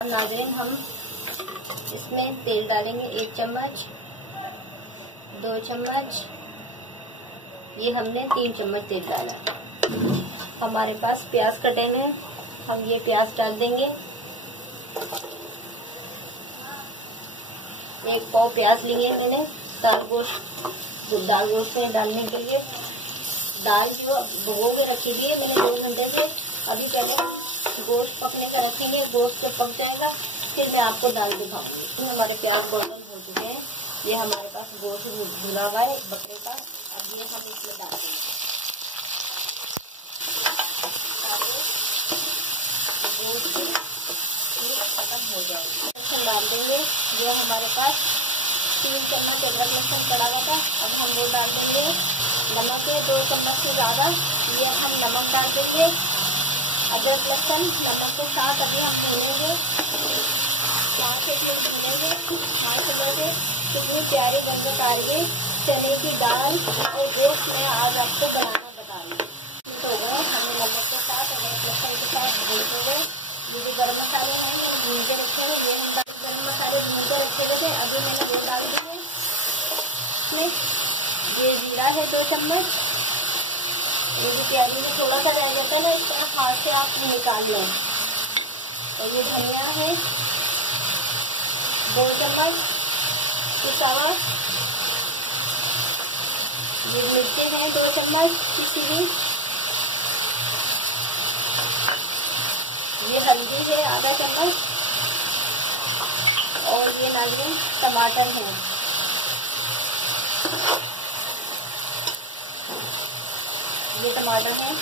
नाज़रीन, हम इसमें तेल डालेंगे 1 चम्मच, 2 चम्मच, ये हमने 3 चम्मच तेल डाला। हमारे पास प्याज कटे हैं, हम ये प्याज डाल देंगे। 1 पाव प्याज लिए मैंने दाल गोश्त में डालने के लिए। दाल जो भिगो के रखी थी मैंने 2 घंटे से, अभी पहले गोश्त पकने का रखेंगे। गोश्त जब पक जाएगा फिर मैं आपको दाल दिखाऊंगी। हमारे प्याज गोल्डन हो चुके हैं, ये हमारे पास गोश्त भुना हुआ है बकरे का। अब ये हम इसमें डाल देंगे। खत्म हो जाएगी, लहसुन डाल देंगे। ये हमारे पास 3 चम्मच अदरक लहसुन पड़ा हुआ था, अब हम वो डाल देंगे। नमक है 2 चम्मच से ज़्यादा, ये हम नमक डाल देंगे। अदरक लहसुन नमक के साथ अभी हम भूनेंगे, 5-6 मिनट भूनेंगे। 5 मिनट कितनी प्यारी गंध आ रही है। चने की दाल और गोश्त में आज आपको बनाना बता रही हूँ। हो गए, हमें नमक के साथ अदरक लहसुन के साथ भून गए। ये जो गर्म मसाले हैं मैंने भून के रखे हैं, ये हम गर्म मसाले भून के रखे थे, अभी मैंने वो डाल दिए। ये जीरा है 2 चम्मच। ये भी प्याजी में थोड़ा सा रह जाता है ना, इस तरह हाथ से आप निकाल लें। और ये धनिया है 2 चम्मच पिसा हुआ। ये मिर्ची है 2 चम्मच पिसी हुई। ये हल्दी है आधा चम्मच। और ये नाज़रीन टमाटर है, ये टमाटर है।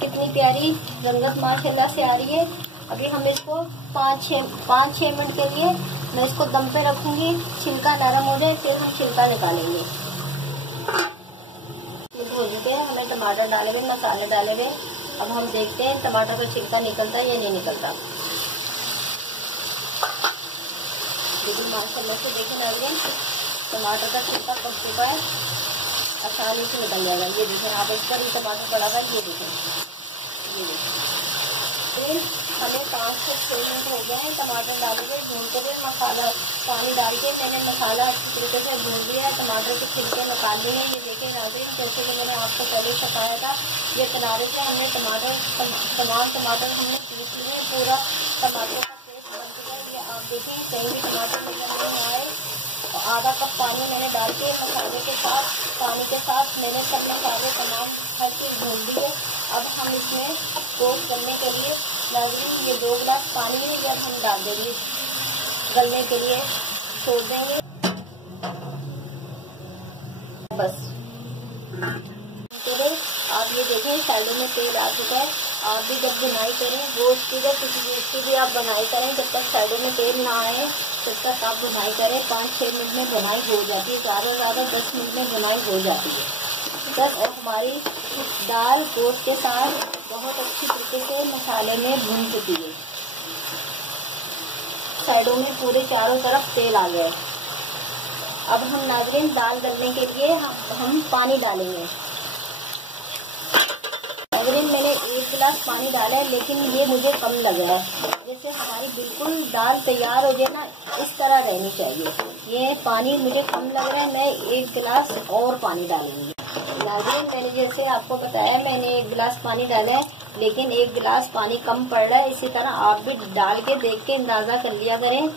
कितनी प्यारी रंगत माशाल्लाह से आ रही है। अभी हम इसको 5-6 मिनट के लिए मैं इसको दम पे रखूंगी, छिलका नरम हो जाए फिर हम छिलका निकालेंगे। ये धो चुके हैं, हमें टमाटर डाले हुए, मसाले डाले हुए। अब हम देखते हैं टमाटर का छिलका निकलता है या नहीं निकलता। लेकिन माशाल्लाह से देखें नाज़रीन, टमाटर का छिलका पक चुका है, आसानी से निकल जाएगा। ये देखें आप, इस पर ही टमाटर पड़ा था, ये देखें, ये देखें। फिर हमें 5 से 6 मिनट हो गए हैं टमाटर डाल के भूनते हुए। मसाला पानी डाल के मैंने मसाला अच्छी तरीके से भून लिया है। टमाटर के छिलके निकाल लिए हैं। ये देखें नाज़रीन, जैसे कि मैंने आपको पहले बताया था, ये किनारे से हमने तमाम टमाटर हमने पीस लिए, पूरा टमाटर का पेस्ट बन चुका है। ये आप देखें, कहीं भी टमाटर नजर नहीं आए। आधा कप पानी मैंने डाल के मसाले के साथ, पानी के साथ मैंने सब मसाले तमाम हर चीज़ भून दी है। अब हम इसमें गोश्त गलने के लिए नाज़रीन ये 2 गिलास पानी है, जब हम डाल देंगे गलने के लिए छोड़ देंगे। बस आप ये देखें साइडों में तेल आ चुका है। आप भी जब बुनाई करें गोश्त की, जब किसी चीज़ की भी आप बुनाई करें, जब तक साइडों में तेल ना आए तब तक आप बुनाई करें। 5-6 मिनट में बुनाई हो जाती है, ज़्यादा से ज़्यादा 10 मिनट में बुनाई हो जाती है। बस और हमारी दाल गोश्त के साथ बहुत अच्छी तरीके से मसाले में भून चुकी है। साइडों में पूरे चारों तरफ तेल आ गया। अब हम नाज़रीन दाल गलने के लिए हम पानी डालेंगे। नाज़रीन मैंने 1 गिलास पानी डाला है, लेकिन ये मुझे कम लग रहा है। जैसे हमारी बिल्कुल दाल तैयार हो जाए ना, इस तरह रहनी चाहिए। ये पानी मुझे कम लग रहा है, मैं 1 गिलास और पानी डालूंगी। नाज़रीन मैंने जैसे आपको बताया, मैंने 1 गिलास पानी डाला है, लेकिन 1 गिलास पानी कम पड़ रहा है। इसी तरह आप भी डाल के देख के अंदाज़ा कर लिया करें।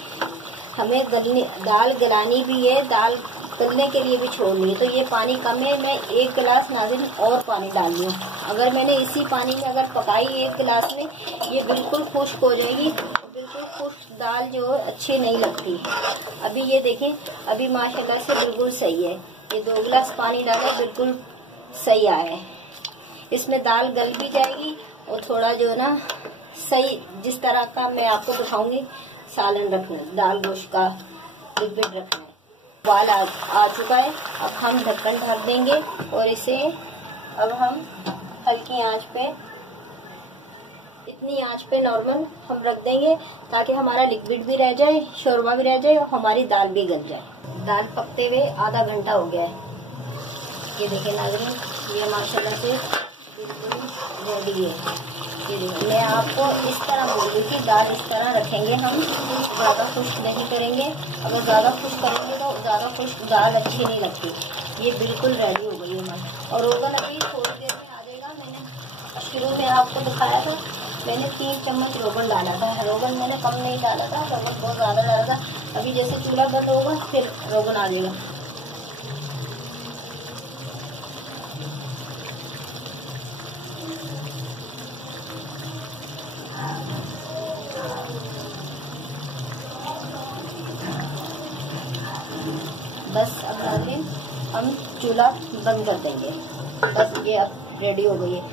हमें दाल गलानी भी है, दाल गलने के लिए भी छोड़नी है, तो ये पानी कम है। मैं 1 गिलास नाज़रीन और पानी डाल रही हूँ। अगर मैंने इसी पानी में अगर पकाई 1 गिलास में, ये बिल्कुल खुश्क हो जाएगी। बिल्कुल खुश्क दाल जो है अच्छी नहीं लगती। अभी ये देखें, अभी माशाल्लाह से बिल्कुल सही है। ये 2 गिलास पानी डाला, बिल्कुल सही आया है। इसमें दाल गल भी जाएगी और थोड़ा जो है ना सही, जिस तरह का मैं आपको दिखाऊंगी सालन रखना, दाल गोश्त का लिक्विड रखना है। उबाल आ चुका है। अब हम ढक्कन ढक देंगे और इसे अब हम हल्की आंच पे, इतनी आंच पे नॉर्मल हम रख देंगे ताकि हमारा लिक्विड भी रह जाए, शोरबा भी रह जाए और हमारी दाल भी गल जाए। दाल पकते हुए आधा घंटा हो गया है। ये देखिए नाज़रीन, ये माशाल्लाह से बिल्कुल रेडी है। मैं आपको इस तरह बोल रही थी, दाल इस तरह रखेंगे हम, ज़्यादा खुश्क नहीं करेंगे। अगर ज़्यादा खुश्क करेंगे तो ज़्यादा खुश्क दाल अच्छी नहीं लगती। ये बिल्कुल रेडी हो गई है। और रोगन अभी थोड़ी देर में आ जाएगा। मैंने शुरू में आपको दिखाया था, मैंने 3 चम्मच रोगन डाला था। रोगन मैंने कम नहीं डाला था, रोगन बहुत ज़्यादा डाला था। अभी जैसे चूल्हा बंद होगा फिर रोगन आ जाएगा। बस अब डाल दें, हम चूल्हा बंद कर देंगे। बस ये अब रेडी हो गई है।